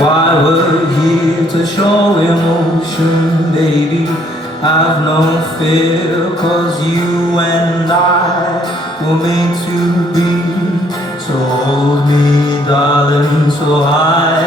Why we're here to show emotion, baby. I've no fear, 'cause you and I were meant to be. So hold me, darling, so I